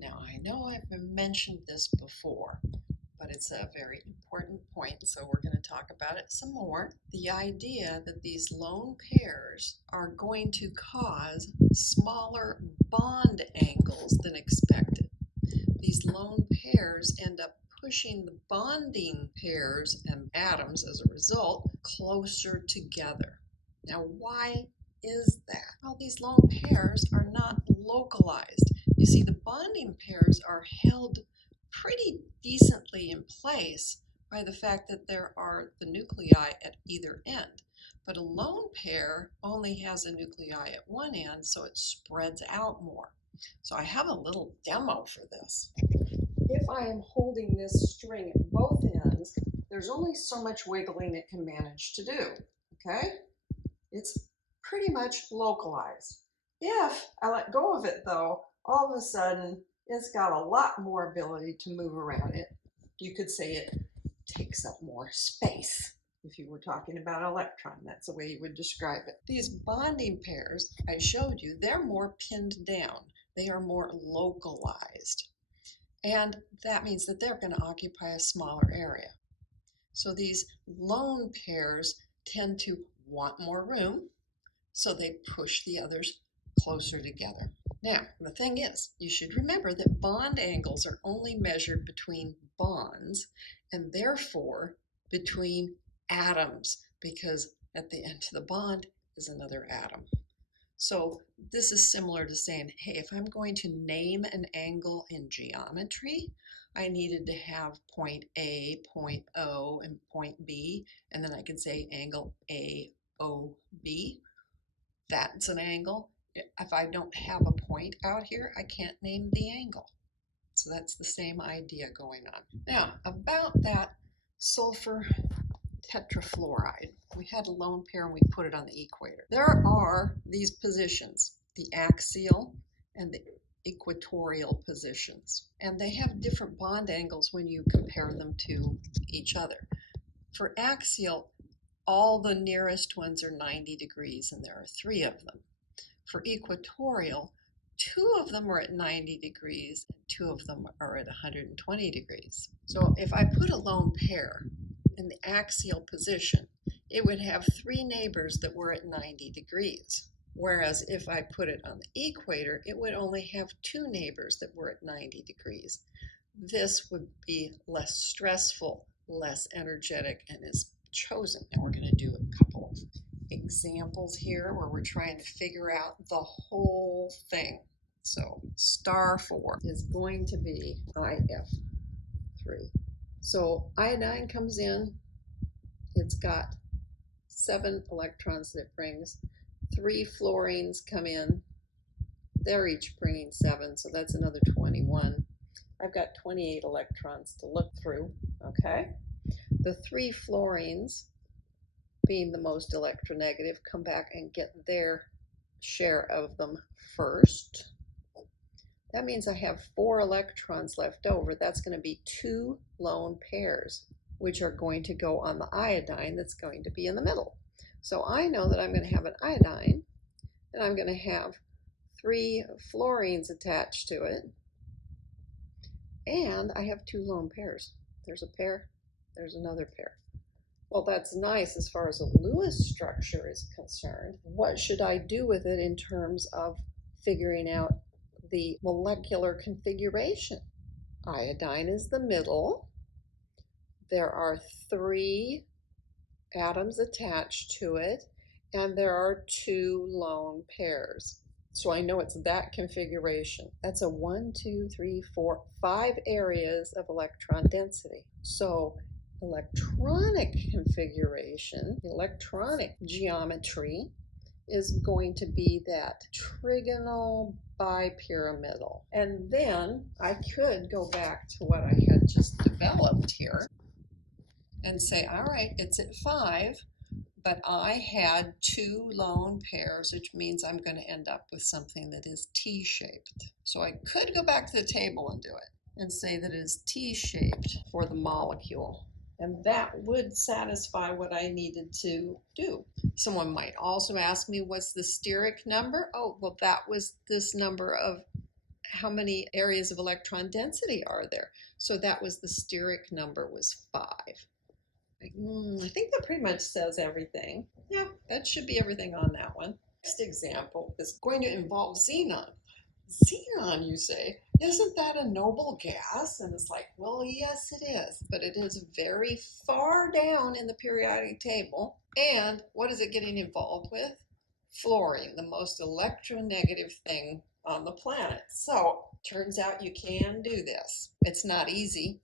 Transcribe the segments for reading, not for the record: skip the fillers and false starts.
Now, I know I've mentioned this before, but it's a very important point, so we're going to talk about it some more. The idea that these lone pairs are going to cause smaller bond angles than expected. These lone pairs end up pushing the bonding pairs and atoms as a result closer together. Now, why is that? Well, these lone pairs are not localized. You see, the bonding pairs are held pretty decently in place by the fact that there are the nuclei at either end. But a lone pair only has a nuclei at one end, so it spreads out more. So I have a little demo for this. If I am holding this string at both ends, there's only so much wiggling it can manage to do, okay? It's pretty much localized. If I let go of it though, all of a sudden it's got a lot more ability to move around it. You could say it takes up more space. If you were talking about an electron, that's the way you would describe it. These bonding pairs I showed you, they're more pinned down. They are more localized. And that means that they're going to occupy a smaller area. So these lone pairs tend to want more room, so they push the others closer together. Now, the thing is, you should remember that bond angles are only measured between bonds and therefore between atoms, because at the end of the bond is another atom. So this is similar to saying, hey, if I'm going to name an angle in geometry, I needed to have point A, point O, and point B, and then I could say angle AOB. That's an angle. If I don't have a point out here, I can't name the angle. So that's the same idea going on. Now, about that sulfur tetrafluoride. We had a lone pair and we put it on the equator. There are these positions, the axial and the equatorial positions, and they have different bond angles when you compare them to each other. For axial, all the nearest ones are 90 degrees, and there are 3 of them. For equatorial, 2 of them are at 90 degrees, and 2 of them are at 120 degrees. So if I put a lone pair in the axial position, it would have 3 neighbors that were at 90 degrees. Whereas if I put it on the equator, it would only have 2 neighbors that were at 90 degrees. This would be less stressful, less energetic, and is chosen. And we're going to do a couple of examples here where we're trying to figure out the whole thing. So star 4 is going to be IF3. So iodine comes in, it's got 7 electrons that it brings. 3 fluorines come in, they're each bringing 7, so that's another 21. I've got 28 electrons to look through, okay? The 3 fluorines, being the most electronegative, come back and get their share of them first. That means I have 4 electrons left over. That's going to be 2 lone pairs, which are going to go on the iodine that's going to be in the middle. So I know that I'm going to have an iodine, and I'm going to have 3 fluorines attached to it, and I have 2 lone pairs. There's a pair, there's another pair. Well, that's nice as far as a Lewis structure is concerned. What should I do with it in terms of figuring out the molecular configuration? Iodine is the middle. There are 3 atoms attached to it, and there are 2 lone pairs. So I know it's that configuration. That's a 1, 2, 3, 4, 5 areas of electron density. So electronic configuration, electronic geometry, is going to be that trigonal bipyramidal. And then I could go back to what I had just developed here and say, all right, it's at 5, but I had 2 lone pairs, which means I'm going to end up with something that is T-shaped. So I could go back to the table and do it and say that it is T-shaped for the molecule. And that would satisfy what I needed to do. Someone might also ask me, what's the steric number? Oh, well, that was this number of how many areas of electron density are there? So that was the steric number was 5. I think that pretty much says everything. Yeah, that should be everything on that one. Next example is going to involve xenon. Xenon, you say, isn't that a noble gas? And it's like, well, yes, it is, but it is very far down in the periodic table. And what is it getting involved with? Fluorine, the most electronegative thing on the planet. So, turns out you can do this. It's not easy,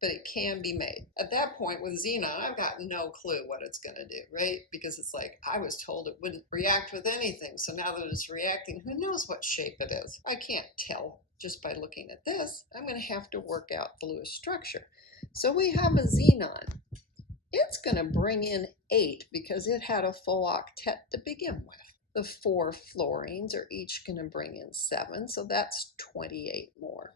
but it can be made. At that point with xenon, I've got no clue what it's going to do, right? Because it's like, I was told it wouldn't react with anything. So now that it's reacting, who knows what shape it is? I can't tell just by looking at this. I'm going to have to work out the Lewis structure. So we have a xenon. It's going to bring in 8 because it had a full octet to begin with. The 4 fluorines are each going to bring in 7, so that's 28 more.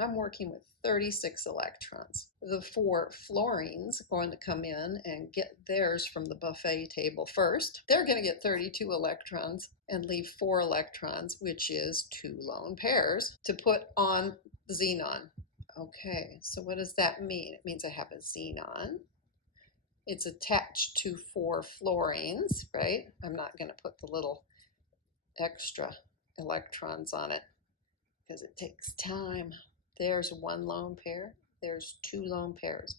I'm working with 36 electrons. The 4 fluorines are going to come in and get theirs from the buffet table first. They're going to get 32 electrons and leave 4 electrons, which is 2 lone pairs, to put on the xenon. Okay, so what does that mean? It means I have a xenon. It's attached to 4 fluorines, right? I'm not going to put the little extra electrons on it because it takes time. There's 1 lone pair. There's 2 lone pairs.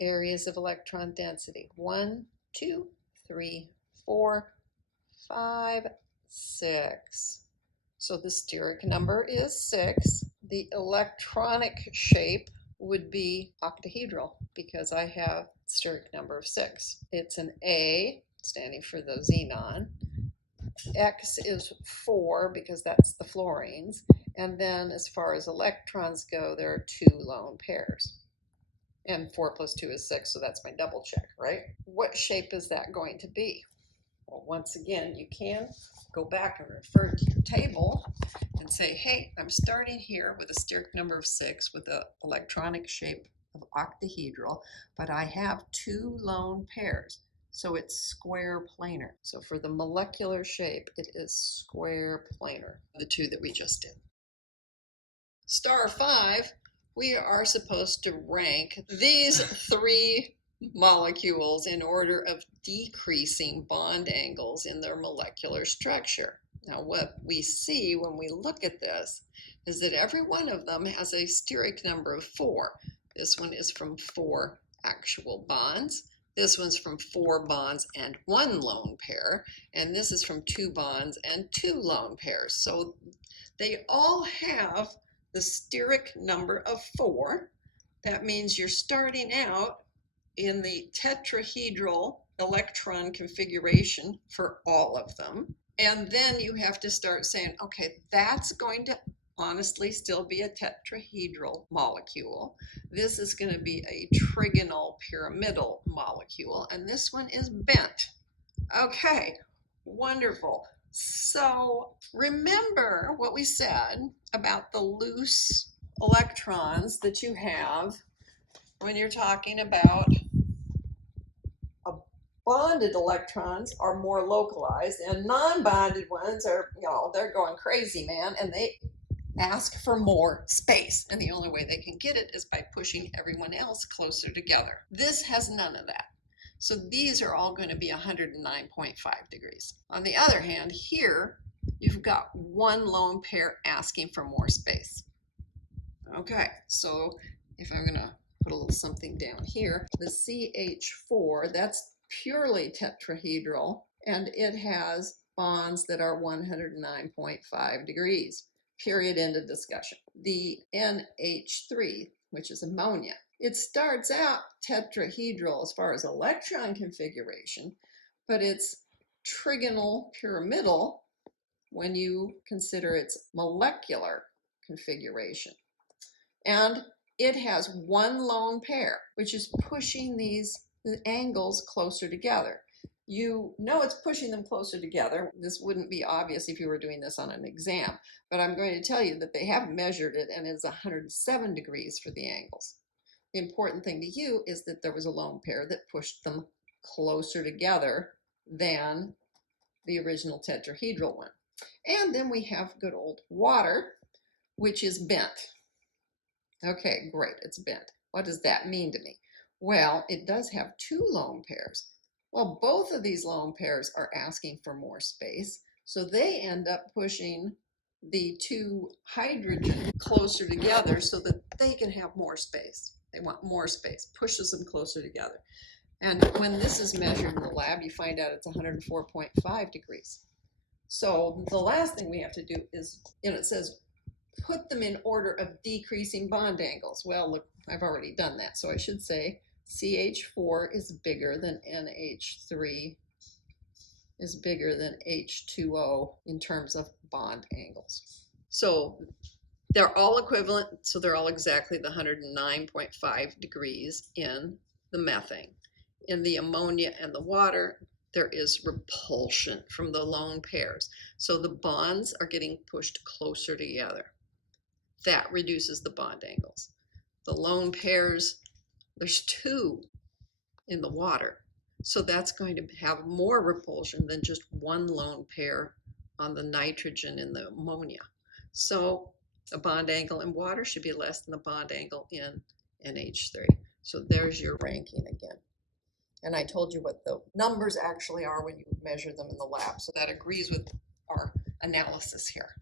Areas of electron density. 1, 2, 3, 4, 5, 6. So the steric number is 6. The electronic shape would be octahedral because I have steric number of 6. It's an A, standing for the xenon. X is 4 because that's the fluorines. And then as far as electrons go, there are 2 lone pairs. And 4 plus 2 is 6, so that's my double check, right? What shape is that going to be? Well, once again, you can go back and refer to your table and say, hey, I'm starting here with a steric number of 6 with the electronic shape of octahedral, but I have 2 lone pairs. So it's square planar. So for the molecular shape, it is square planar, the 2 that we just did. Star 5, we are supposed to rank these 3 molecules in order of decreasing bond angles in their molecular structure. Now what we see when we look at this is that every one of them has a steric number of 4. This one is from 4 actual bonds. This one's from 4 bonds and 1 lone pair. And this is from 2 bonds and 2 lone pairs. So they all have the steric number of 4. That means you're starting out in the tetrahedral electron configuration for all of them. And then you have to start saying, okay, that's going to honestly still be a tetrahedral molecule. This is going to be a trigonal pyramidal molecule. And this one is bent. Okay, wonderful. So remember what we said about the loose electrons that you have when you're talking about bonded electrons are more localized and non-bonded ones are, they're going crazy, man, and they ask for more space. And the only way they can get it is by pushing everyone else closer together. This has none of that. So these are all going to be 109.5 degrees. On the other hand, here you've got 1 lone pair asking for more space. Okay, so if I'm going to put a little something down here, the CH4, that's purely tetrahedral, and it has bonds that are 109.5 degrees. Period, end of discussion. The NH3, which is ammonia, it starts out tetrahedral as far as electron configuration, but it's trigonal pyramidal when you consider its molecular configuration. And it has 1 lone pair, which is pushing these angles closer together. You know it's pushing them closer together. This wouldn't be obvious if you were doing this on an exam, but I'm going to tell you that they have measured it and it's 107 degrees for the angles. The important thing to you is that there was a lone pair that pushed them closer together than the original tetrahedral one. And then we have good old water. which is bent. Okay, great, it's bent. What does that mean to me? Well, it does have two lone pairs. Well, both of these lone pairs are asking for more space, so they end up pushing the two hydrogen closer together so that they can have more space. They want more space, pushes them closer together. And when this is measured in the lab, you find out it's 104.5 degrees. So the last thing we have to do is, it says, put them in order of decreasing bond angles. Well, look, I've already done that. So I should say CH4 is bigger than NH3 is bigger than H2O in terms of bond angles. So they're all equivalent, so they're all exactly the 109.5 degrees in the methane. In the ammonia and the water, there is repulsion from the lone pairs. So the bonds are getting pushed closer together. That reduces the bond angles. The lone pairs, there's two in the water. So that's going to have more repulsion than just one lone pair on the nitrogen in the ammonia. So a bond angle in water should be less than the bond angle in NH3. So there's your ranking again. And I told you what the numbers actually are when you measure them in the lab. So that agrees with our analysis here.